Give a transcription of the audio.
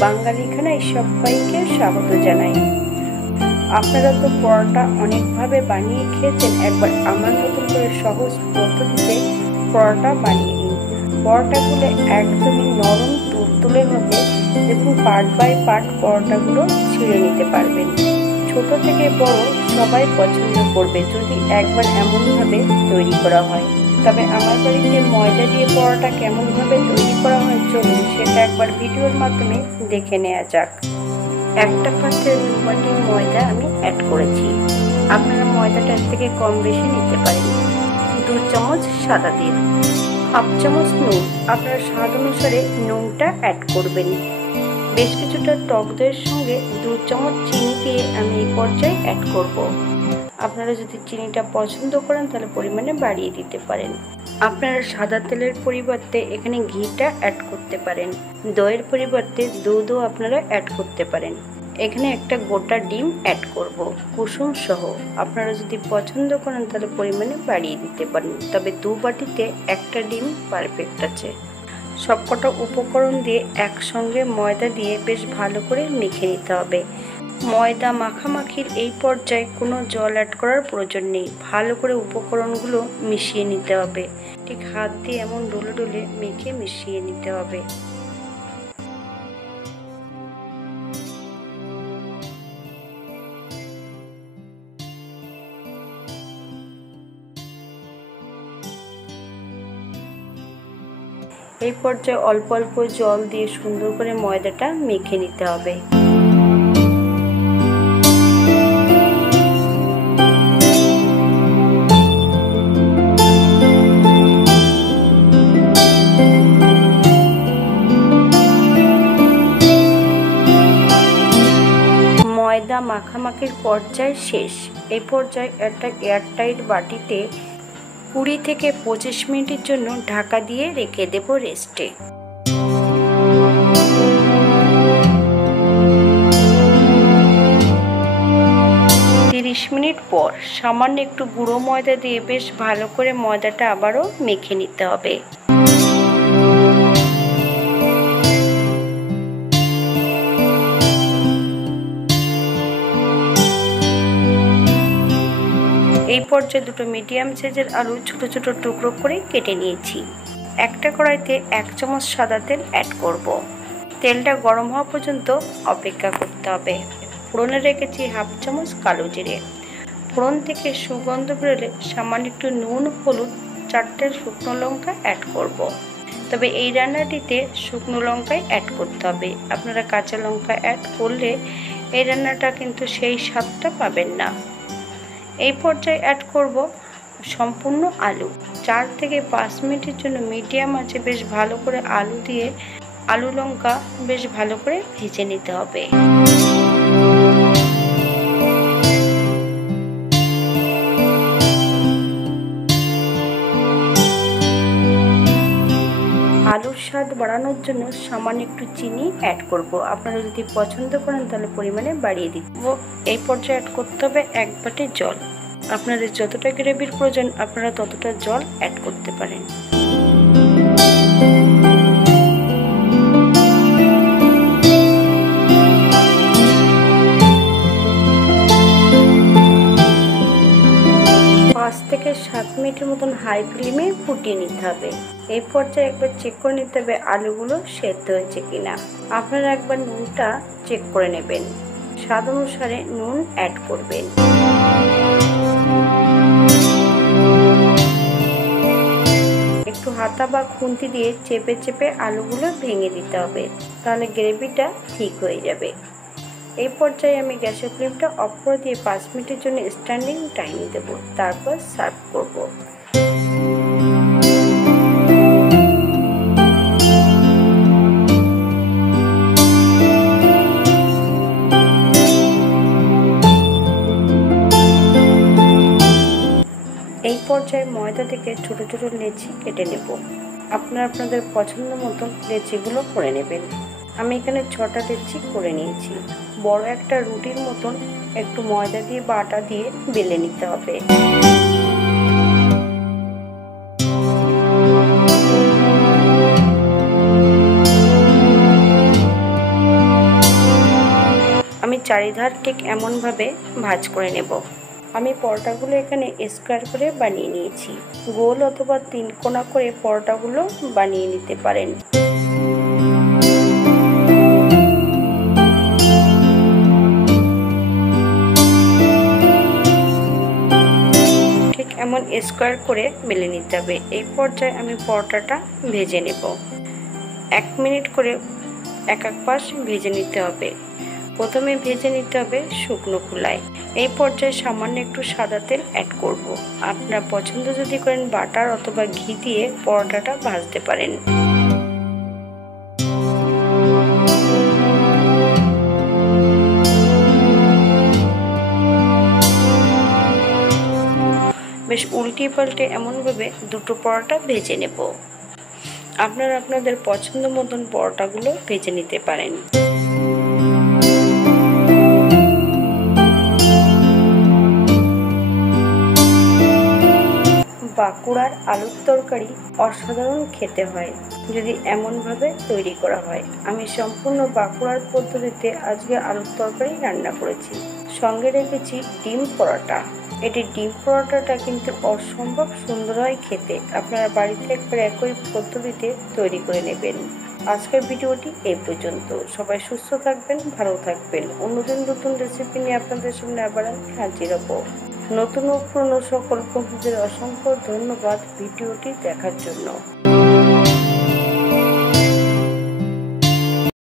বাঙালি খানায় সবাইকে স্বাগত জানাই। আপনারা তো পরোটা অনেকভাবে বানিয়ে খেয়েছেন, একবার আমার মতন করে সহজ পদ্ধতিতে পরোটা বানিয়ে নিন। পরোটাগুলো একদমই নরম তুলতুলে হবে এবং পার্ট বাই পার্ট পরোটাগুলো ছিঁড়ে নিতে পারবেন। ছোট থেকে বড় সবাই পছন্দ করবে যদি একবার এমনভাবে তৈরি করা হয়। তবে আমার বাড়িতে ময়দা দিয়ে পরোটা কেমনভাবে তৈরি করা হয় চলুন সেটা একবার ভিডিওর মাধ্যমে দেখে নেওয়া যাক। একটা পাত্রে 2 বাটি ময়দা আমি অ্যাড করেছি। আপনারা ময়দাটা এর থেকে কম বেশি নিতে পারেন। 2 চামচ সাদা তেল, 1/2 চামচ নুন। আপনারা স্বাদ অনুসারে নুনটা অ্যাড করবেন। বেশ কিছুটা টক দইয়ের সঙ্গে 2 চামচ চিনি দিয়ে আমি এই পর্যায়ে অ্যাড করব। আপনারা যদি চিনিটা পছন্দ করেন তাহলে পরিমাণে বাড়িয়ে দিতে পারেন। আপনারা সাদা তেলের পরিবর্তে এখানে ঘিটা অ্যাড করতে পারেন। দইয়ের পরিবর্তে দুধও আপনারা অ্যাড করতে পারেন। এখানে একটা গোটা ডিম অ্যাড করব কুসুম সহ। আপনারা যদি পছন্দ করেন তাহলে পরিমাণে বাড়িয়ে দিতে পারেন, তবে 2 বাটিতে একটা ডিম পারফেক্ট আছে। সবকটা উপকরণ দিয়ে একসঙ্গে ময়দা দিয়ে বেশ ভালো করে মেখে নিতে হবে। ময়দা মাখামাখির এই পর্যায়ে কোনো জল অ্যাড করার প্রয়োজন নেই। ভালো করে উপকরণগুলো মিশিয়ে নিতে হবে। ঠিক হাত দিয়ে এমন ডলে ডলে মেখে মিশিয়ে নিতে হবে। এই পর্যায়ে অল্প অল্প জল দিয়ে সুন্দর করে ময়দাটা মেখে নিতে হবে। ময়দা মাখামাখির পর্যায় শেষ। এই পর্যায়ে একটা এয়ারটাইট বাটিতে 20 থেকে 25 মিনিটের জন্য ঢাকা দিয়ে রেখে দেব রেস্টে। 30 মিনিট পর সামান্য একটু গুঁড়ো ময়দা দিয়ে বেশ ভালো করে ময়দাটা আবারও মেখে নিতে হবে। এই পর্যায়ে 2টো মিডিয়াম সাইজের আলু ছোট ছোট টুকরো করে কেটে নিয়েছি। একটা কড়াইতে 1 চামচ সাদা তেল অ্যাড করব। তেলটা গরম হওয়া পর্যন্ত অপেক্ষা করতে হবে। ফোড়নে রেখেছি 1/2 চামচ কালো জিরে। ফোড়ন থেকে সুগন্ধ বেরোলে সামান্য একটু নুন, হলুদ, 4টে শুকনো লঙ্কা অ্যাড করব। তবে এই রান্নাটিতে শুকনো লঙ্কাই অ্যাড করতে হবে। আপনারা কাঁচা লঙ্কা অ্যাড করলে এই রান্নাটা কিন্তু সেই স্বাদটা পাবেন না। এই পর্যায়ে অ্যাড করব সম্পূর্ণ আলু। 4 থেকে 5 মিনিটের জন্য মিডিয়াম আঁচে বেশ ভালো করে আলু দিয়ে আলু লঙ্কা বেশ ভালো করে ভেজে নিতে হবে। আলুর স্বাদ বাড়ানোর জন্য সামান্য একটু চিনি অ্যাড করব। আপনারা যদি পছন্দ করেন তাহলে পরিমাণে বাড়িয়ে দিব। এই পর্যায়ে অ্যাড করতে হবে 1 বাটি জল। আপনাদের যতটা গ্রেভির প্রয়োজন আপনারা ততটা জল অ্যাড করতে পারেন। থেকে 7 মিনিটের মতন হাই ফ্লেমে ফুটিয়ে নিতে হবে। এই পর্যায়ে একবার চেক করে নিতে হবে আলুগুলো সেদ্ধ হয়েছে কিনা। আপনারা একবার নুনটা চেক করে নেবেন। স্বাদ অনুসারে নুন অ্যাড করবেন। একটু হাতা বা খুন্তি দিয়ে চেপে চেপে আলুগুলো ভেঙে দিতে হবে, তাহলে গ্রেভিটা ঠিক হয়ে যাবে। এই পর্যায়ে আমি গ্যাসের ফ্লেমটা অফ করে দিয়ে 5 মিনিটের জন্য স্ট্যান্ডিং টাইম দেব, তারপর সার্ভ করব। এই পর্যায়ে ময়দা থেকে ছোট ছোট লেচি কেটে নেব। আপনারা আপনাদের পছন্দ মতো লেচিগুলো করে নেবেন। আমি এখানে 6টা লেচি করে নিয়েছি। বড় একটা রুটির মতন একটু ময়দা দিয়ে বা আটা দিয়ে বেলে নিতে হবে। চারিধার ঠিক এমনভাবে ভাঁজ করে নেব। আমি পরোটাগুলো এখানে স্কোয়ার করে বানিয়ে নিয়েছি। গোল অথবা 3 কোনা করে পরোটাগুলো বানিয়ে নিতে পারেন। ঠিক এমন স্কোয়ার করে বেলে নিতে হবে। এই পর্যায়ে আমি পরোটাটা ভেজে নেব। 1 মিনিট করে এক পাশ ভেজে নিতে হবে। প্রথমে ভেজে নিতে হবে শুকনো খোলায়। এই পর্যায়ে সামান্য একটু সাদা তেল অ্যাড করব। আপনারা পছন্দ যদি করেন বাটার অথবা ঘি দিয়ে পরোটাটা ভাজতে পারেন। বেশ উল্টিয়ে পাল্টে এমনভাবে দুটো পরোটা ভেজে নেব। আপনারা আপনাদের পছন্দ মতন পরোটাগুলো ভেজে নিতে পারেন। বাঁকুড়ার আলুর তরকারি অসাধারণ খেতে হয় যদি এমনভাবে তৈরি করা হয়। আমি সম্পূর্ণ বাঁকুড়ার পদ্ধতিতে আজকে আলুর তরকারি রান্না করেছি। সঙ্গে রেখেছি ডিম পরোটা। এটি ডিম পরোটাটা কিন্তু অসম্ভব সুন্দর হয় খেতে। আপনারা বাড়িতে একবার একই পদ্ধতিতে তৈরি করে নেবেন। আজকের ভিডিওটি এই পর্যন্ত। সবাই সুস্থ থাকবেন, ভালো থাকবেন। অন্যদিন নতুন রেসিপি নিয়ে আপনাদের সামনে আবার হাজির হব। নতুন ও পুরনো সকল বন্ধুদের অসংখ্য ধন্যবাদ ভিডিওটি দেখার জন্য।